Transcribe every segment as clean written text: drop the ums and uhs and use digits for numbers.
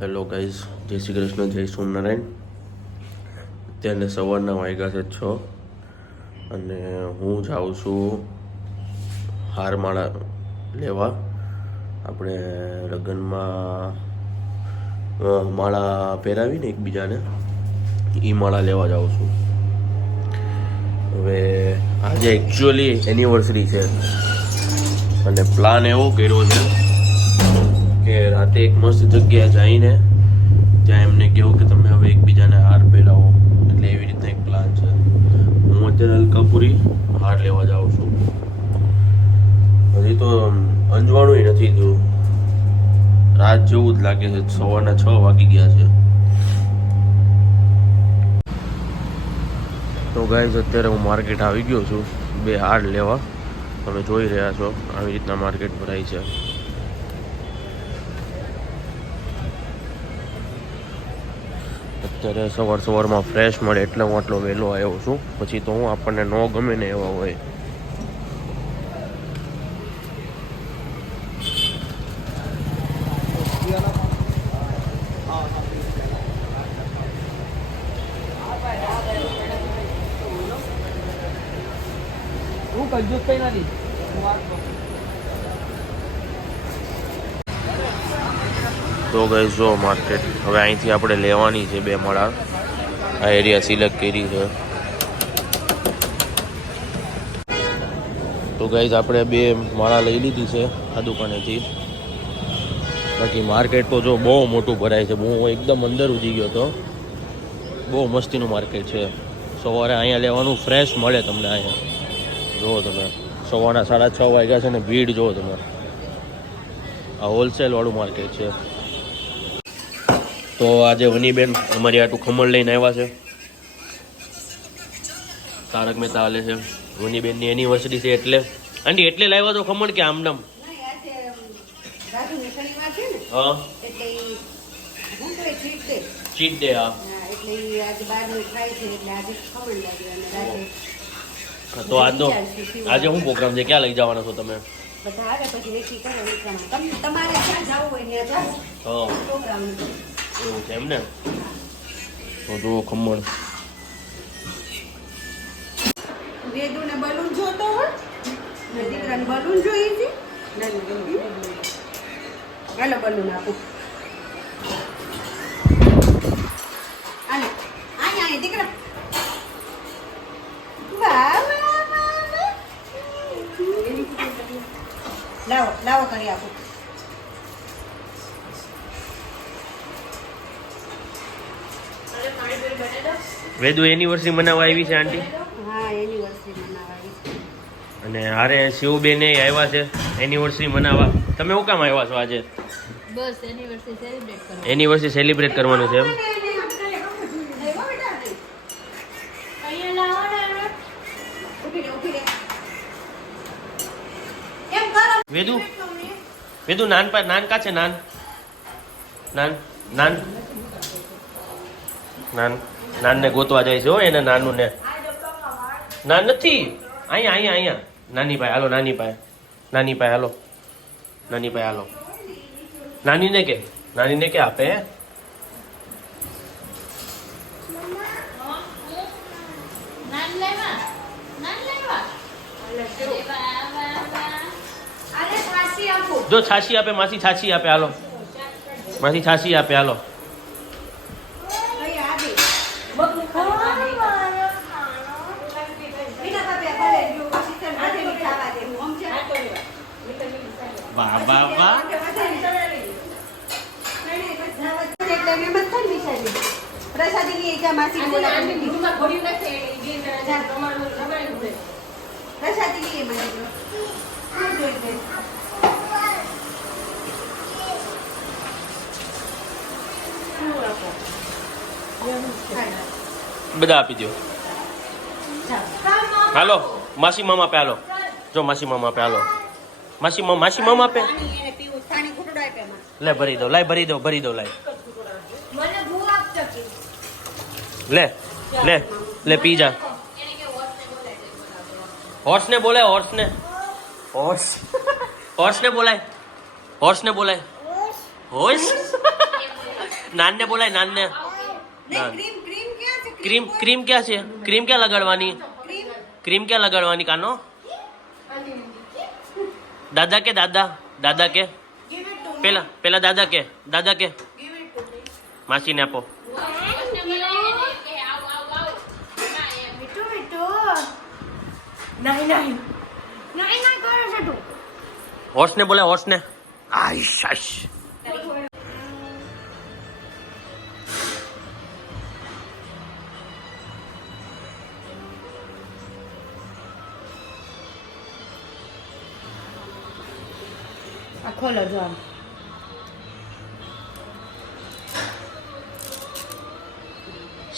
Hello guys, જય શ્રી કૃષ્ણ, જય સોમનારાયણ. અત્યારે સવારના વાગ્યા છે 6 અને હું જાઉં છું હારમાળા લેવા. આપણે લગ્નમાં માળા પહેરાવીને એકબીજાને, એ માળા લેવા જાઉં છું. હવે આજે એકચ્યુઅલી એનિવર્સરી છે અને પ્લાન એવો કર્યો છે કે રાતે એક મસ્ત જગ્યાએ જઈને ત્યાં એમને કહું કે તમે હવે એકબીજાને હાર પહેરાવો. એટલે એવી રીતના એક પ્લાન છે. હું અત્યારે અલકાપુરી હાર લેવા જાઉં છું. હજી તો અંજવાણું નથી થયું, રાત જેવું જ લાગે છે. સવારના 6 વાગી ગયા છે. તો ગાઈઝ, અત્યારે હું માર્કેટ આવી ગયો છું 2 હાર લેવા. તમે જોઈ રહ્યા છો આવી રીતના માર્કેટ ભરાય છે. અત્યારે સવારમાં ફ્રેશ મળે એટલે હું આટલો વહેલો આવ્યો છું. પછી તો હું આપણને ન ગમે ને એવા હોય. તો ગાઈઝ, જો માર્કેટ હવે અહીંથી આપણે લેવાની છે 2 માળા. આ એરિયા સિલેક્ટ કરી છે. તો ગાઈઝ, આપણે 2 માળા લઈ લીધી છે આ દુકાનેથી. બાકી માર્કેટ તો જો બહુ મોટું ભરાય છે. હું એકદમ અંદર ઉજી ગયો હતો. બહુ મસ્તીનું માર્કેટ છે. સવારે અહીંયા લેવાનું ફ્રેશ મળે તમને. અહીંયા જુઓ તમે, સવારના 6:30 વાગ્યા છે ને ભીડ જુઓ તમે. આ હોલસેલ વાળું માર્કેટ છે. તો આજે વનીબેન અમારી આટલું ખમણ લઈને આવ્યા છે. તારક મહેતા હાલે છે. વનીબેનની એનિવર્સરી છે એટલે આંટી એટલે લાવ્યા તો ખમણ કે આમનામ? હા, ચીટ ડે. હા, તો આજે શું પ્રોગ્રામ છે? ક્યાં લઈ જવાના છો તમે? એવું છે એમ ને? તો જુઓ ખમણ. વેદુ ને બલૂન જોતો હોય ને દીકરાને બલૂન જોઈએ છે. હાલો બલૂન આપું. હાલો અહીંયા દીકરા. લાવો લાવો કરી આપું. વેદુ એનિવર્સરી મનાવવા આવી છે આંટી. હા, એનિવર્સરી મનાવવા આવી છે. અને હારે શિવબેન આવ્યા છે એનિવર્સરી મનાવવા. તમે શું કામ આવ્યા છો આજે? બસ એનિવર્સરી સેલિબ્રેટ કરવાનું. એનિવર્સરી સેલિબ્રેટ કરવાનું છે એમ? વેદુ વેદુ નાન કા છે? નાન નાન નાન નાન નાન ને ગોતવા જાય છે હો. એને નાનું ને નાન નથી. અહીંયા અહીંયા અહીંયા નાની ભાઈ હાલો. નાની ભાઈ હાલો. નાની ભાઈ હાલો. નાનીને કે આપે. જો છાશી આપે માસી, છાશી આપે હાલો. માસી છાશી આપે હાલો. વાહ વાહ વાહ. પ્રસાદી લઈ જા માસી. પ્રસાદી લઈએ બધા આપી દો હાલો. માસી મામા આપે હાલો. જો માસી મામા આપે હાલો. માસી મામા આપે. લે ભરી દો, લાય ભરી દો લાય. લે લે લે પી જા. હોર્સ ને બોલાય. હોર્સ ને બોલાય. હોર્સ નાન ને બોલાય નાન ને. નહીં ક્રીમ ક્રીમ ક્યાં છે ક્રીમ ક્રીમ ક્યાં છે? ક્રીમ ક્યાં લગાડવાની? ક્રીમ ક્રીમ ક્યાં લગાડવાની કાનો? દાદા કે દાદા? દાદા કે? give it to me પેલા પેલા દાદા કે? દાદા કે? give it to me માસીને આપો. મીઠું મીઠું નહીં નહીં નહીં નહીં કરે છે તું હોર્સ ને બોલાય હોર્સ ને. આઈશ આઈશ. આ ખોલો જો આમ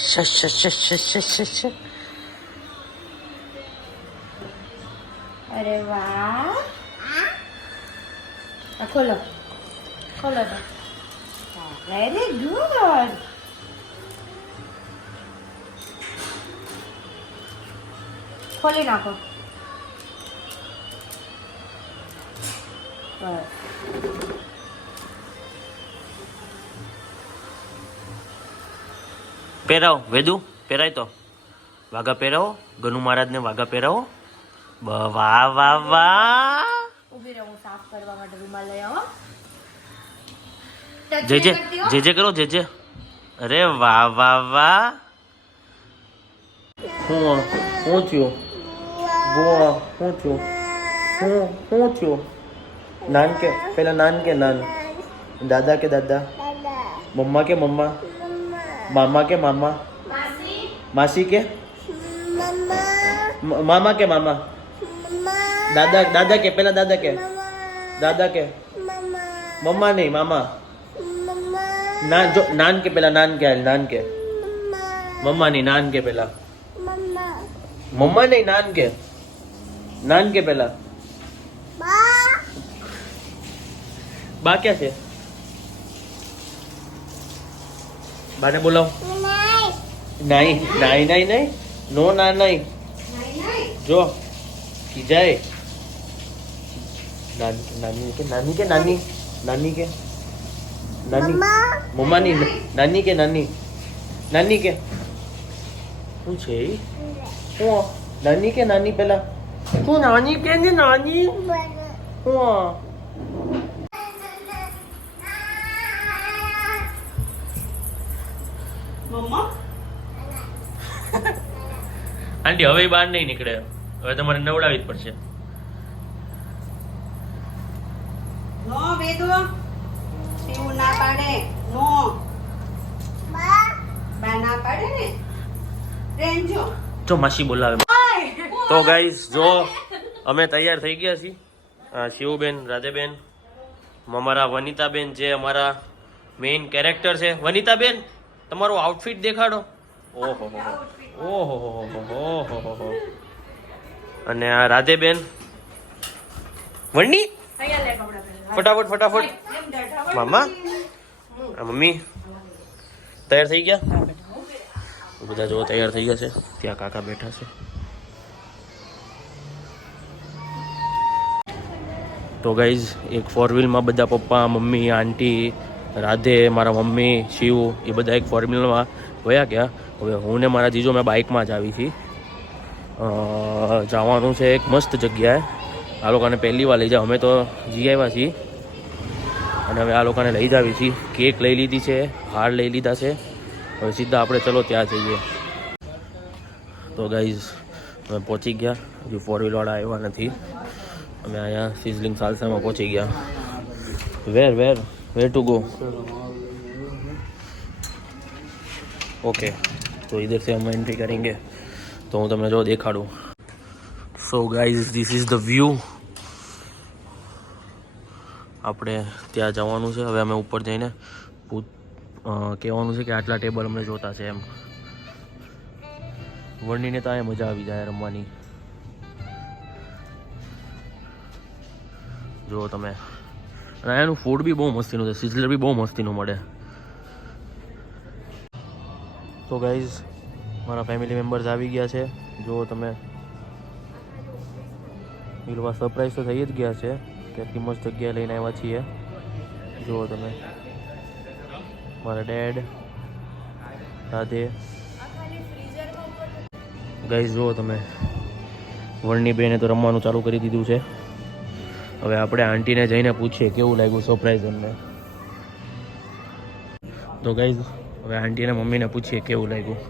શશ શશ શશ શશ શશ. અરે વાહ આ ખોલો ખોલો તો વેરી ગુડ ખોલી નાખો બસ પહેરાવો વેદુ પહેરાય તો વાઘા પહેરાવો. ગનુ મહારાજને વાઘા પહેરાવો. વાહ વાહ વાહ. ઊભી રહો હું સાફ કરવા માટે રૂમાલ લઈ આવો જે જે જે જે કરો જે જે. અરે વાહ વાહ વાહ. હું થયું? હું થયું? હું થયું? નાન કે પેલા નાન કે નાન. દાદા કે દાદા? મમ્મા કે મમ્મા? મામા કે મામા? માસી કે? મામા કે મામા? દાદા દાદા કે પેલા દાદા કે? દાદા કે? મમ્મા નહીં મામા. નાન જો નાન કે પેલા નાન કે નાન કે. મમ્મા નહીં નાન કે પેલા. મમ્મા નહીં નાન કે. નાન કે પેલા. બા ક્યાં છે? બાને બોલાવો. નહીં નહીં નહીં નહીં નો ના નહીં જો ખીજાય. નાની કે નાની કે નાની નાની કે નાની મમ્મા ની નાની કે નાની નાની કે શું છે શું નાની કે નાની પેલા શું નાની કે ને નાની શું મમ્મા આંટી હવે બહાર નહીં નીકળે. હવે તમારે નવડાવી જ પડશે. નો વેદો એવું ના પાડે નો બા ના પાડે ને રેન્જો જો માસી બોલાવે. તો ગાઈસ જો અમે તૈયાર થઈ ગયા છીએ. શિવબેન રાધેબેન અમારા વનિતાબેન જે અમારા મેઇન કેરેક્ટર છે. વનિતાબેન તમારું આઉટફિટ દેખાડો. ઓહો ઓહો ઓહો. અને આ રાધેબેન વણની ફટાફટ ફટાફટ. મામા મમ્મી તૈયાર થઈ ગયા? બધા જો તૈયાર થઈ ગયા છે. ત્યાં કાકા બેઠા છે. તો ગાઈઝ એક 4 વ્હીલમાં બધા પપ્પા મમ્મી આંટી રાધે મારા મમ્મી શિવ એ બધા એક 4 વ્હીલમાં વયા ગયા. હવે હું ને મારા જીજો મેં બાઇકમાં જ આવી છીએ. જવાનું છે એક મસ્ત જગ્યાએ. આ લોકોને પહેલી વાર લઈ જાઓ. અમે તો જી આવ્યા છીએ અને હવે આ લોકોને લઈ જાવી છીએ. કેક લઈ લીધી છે, હાર લઈ લીધા છે. હવે સીધા આપણે ચલો ત્યાં જઈએ. તો ગાઈઝ અમે પહોંચી ગયા. હજુ 4 વ્હીલવાળા આવ્યા નથી. અમે અહીંયા સિઝલિંગ સાલસામાં પહોંચી ગયા. વેર ટુ ગો? ओके तो इधर से हम एंट्री करेंगे. तो હું તમને જો દેખાડું. So guys this is the view. આપણે ત્યાં જવાનું છે. હવે અમે ઉપર જઈને કહેવાનું છે કે આટલા ટેબલ અમને જોતા છે એમ. વર્ણીને તો અહીંયા મજા આવી જાય રમવાની. જો તમે અને અહીંયાનું ફૂડ બી બહુ મસ્તીનું છે. સિઝલર બી બહુ મસ્તીનું મળે. તો ગાઈઝ મારા ફેમિલી મેમ્બર્સ આવી ગયા છે. જો તમે એ લોકો સરપ્રાઈઝ તો થઈ જ ગયા છે કે આટલી મસ્ત જગ્યાએ લઈને આવ્યા છીએ. જુઓ તમે મારા ડેડ રાધે ગાઈસ જુઓ તમે વણની બેને તો રમવાનું ચાલુ કરી દીધું છે. હવે આપણે આંટીને જઈને પૂછીએ કેવું લાગ્યું સરપ્રાઈઝ એમને. તો ગાઈસ હવે આંટીને મમ્મીને પૂછીએ કેવું લાગ્યું.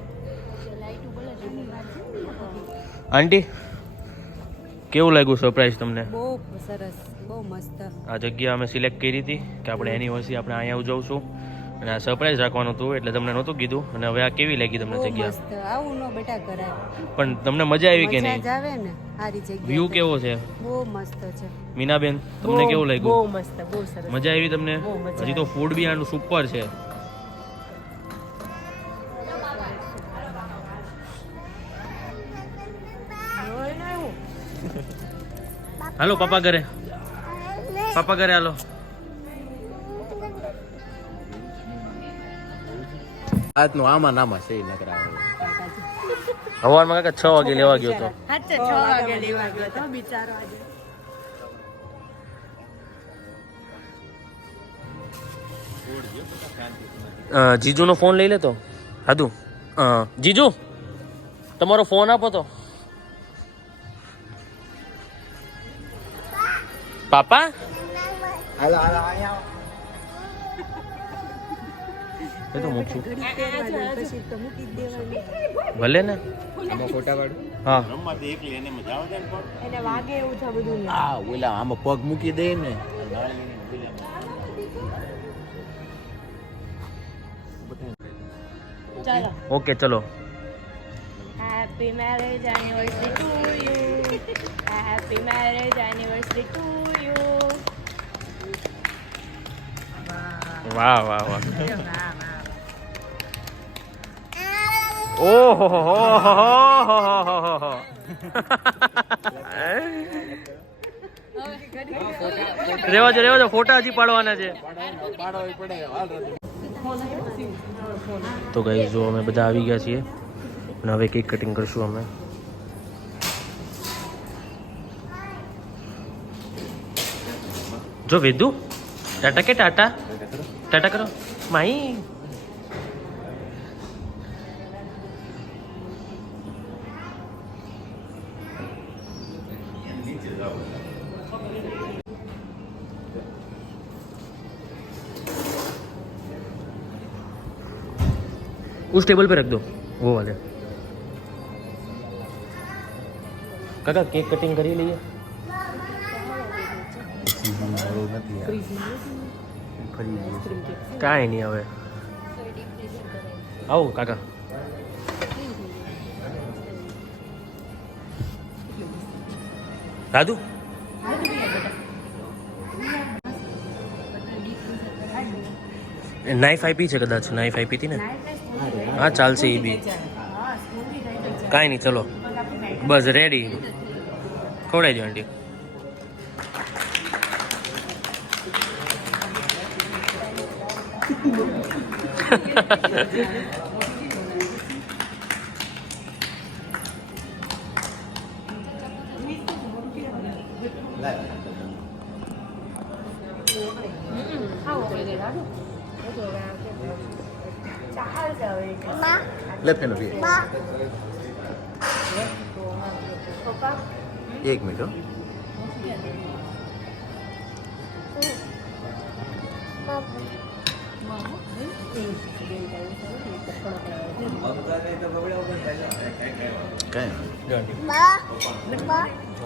આંટી કેવું લાગ્યું સરપ્રાઈઝ તમને? બહુ સરસ, બહુ મસ્ત. આ જગ્યા અમે સિલેક્ટ કરી હતી કે આપણે એનિવર્સરી આપણે અહીંયા ઉજવશું અને આ સરપ્રાઈઝ રાખવાનું હતું એટલે તમને નહોતું કીધું. અને હવે આ કેવી લાગી તમને જગ્યા? આવું નો બેટા કરાય. પણ તમને મજા આવી કે નહીં? મજા જ આવે ને. સારી જગ્યા, વ્યૂ કેવો છે? બહુ મસ્ત છે. મીનાબેન તમને કેવું લાગ્યું? બહુ મસ્ત, બહુ સરસ. મજા આવી તમને? હજી તો ફૂડ બી આનું સુપર છે. હાલો પાપા ઘરે, પાપા ઘરે હાલો. આજનું આમાં નામાં છે સવારમાં કાકા 6 વાગે લેવા ગયો હતો. સાચે 6 વાગે લેવા ગયો તો બિચારો આજે. જીજુનો ફોન લઈ લેતો. હાદુ જીજુ તમારો ફોન આપો તો. પાપા એ તો મૂકશું પછી તો મૂકી જ દેવાની. ભલે ને. ફોટા પાડું. હા એને વાગે એવું છે બધું. આ ઓલા આમાં પગ મૂકી દે ને. ચાલો. ઓકે ચલો. Happy marriage anniversary to you. Happy marriage anniversary to you. વાહ વાહ વાહ. ઓહો હો હો હો. રેવા જો ફોટા હજી પાડવાના છે. તો ગાઈસ જો અમે બધા આવી ગયા છીએ અને હવે કેક કટિંગ કરશું અમે. જો વેદુ ટાટા કે ટાટા ટાટા કરો માઈ. उस टेबल पे रख दो वो वाले. काका केक कटिंग કરી લઈએ. કાંઈ નહીં હવે આવો કાકા. રાધુ નાઈફ આપી છે કદાચ. નાઈફ આપી હતી ને? હા ચાલશે એ બી. કાંઈ નહીં ચલો બસ રેડી. ખવડાવી દો આંટી. લે ફેનો પી. એક મિનિટ હો.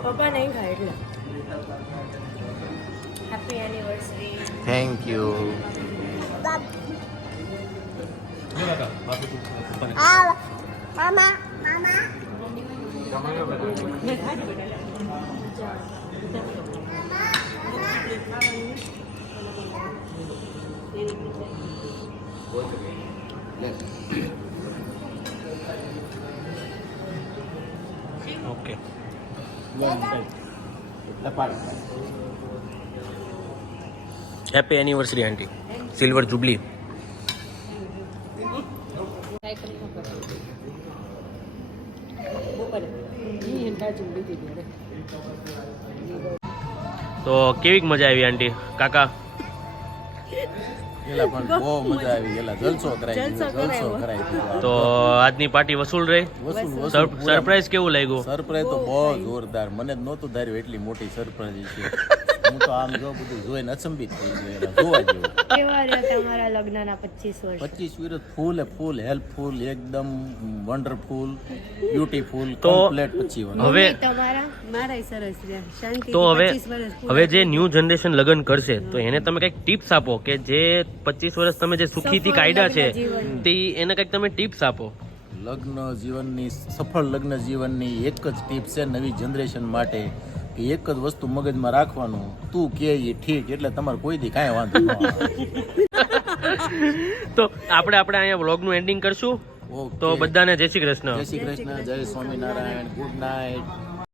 પપ્પા નહીં ખાય એટલે. Happy anniversary. Thank you. Okay happy anniversary aunty. Silver jubilee. તો કેવી મજા આવી આંટી? કાકા એલા પણ બહુ મજા આવી એલા જલસો કરાવી જલસો કરાવી તો આજની પાર્ટી વસૂલ રહી. સરપ્રાઈઝ કેવું લાગ્યું? સરપ્રાઈઝ તો બહુ જોરદાર. મને જ નહોતું ધાર્યું એટલી મોટી સરપ્રાઈઝ છે. હું તો આમ જો બધું જોઈને અચંબિત થઈ ગયો. એલા જોવા જેવું. કેવા રહ્યા તમારા લગ્નના 25 વર્ષ? 25 વર્ષ ફૂલ હેલ્પફુલ, એકદમ વન્ડરફુલ, બ્યુટીફુલ, તો કમ્પ્લીટ 25 વર્ષ. હવે તમારા મારાય સરસ છે શાંતિ તો 25 વર્ષ હવે જે ન્યૂ જનરેશન લગ્ન કરશે તો એને તમે કંઈક ટિપ્સ આપો કે જે 25 વર્ષ તમે જે સુખીથી કાઢ્યા છે તે એને કંઈક તમે ટિપ્સ આપો. લગ્ન જીવનની સફળ લગ્ન જીવનની એક જ ટીપ છે નવી જનરેશન માટે કે એક જ વસ્તુ મગજમાં રાખવાનું, તું કે એ ઠીક, એટલે તમારે કોઈ દી કાંઈ વાંધો ન આવે. તો આપણે અહીંયા વ્લોગનું એન્ડિંગ કરશું. ઓકે. તો બધાને જય શ્રી કૃષ્ણ. જય શ્રી કૃષ્ણ, જય સ્વામિનારાયણ, ગુડ નાઇટ.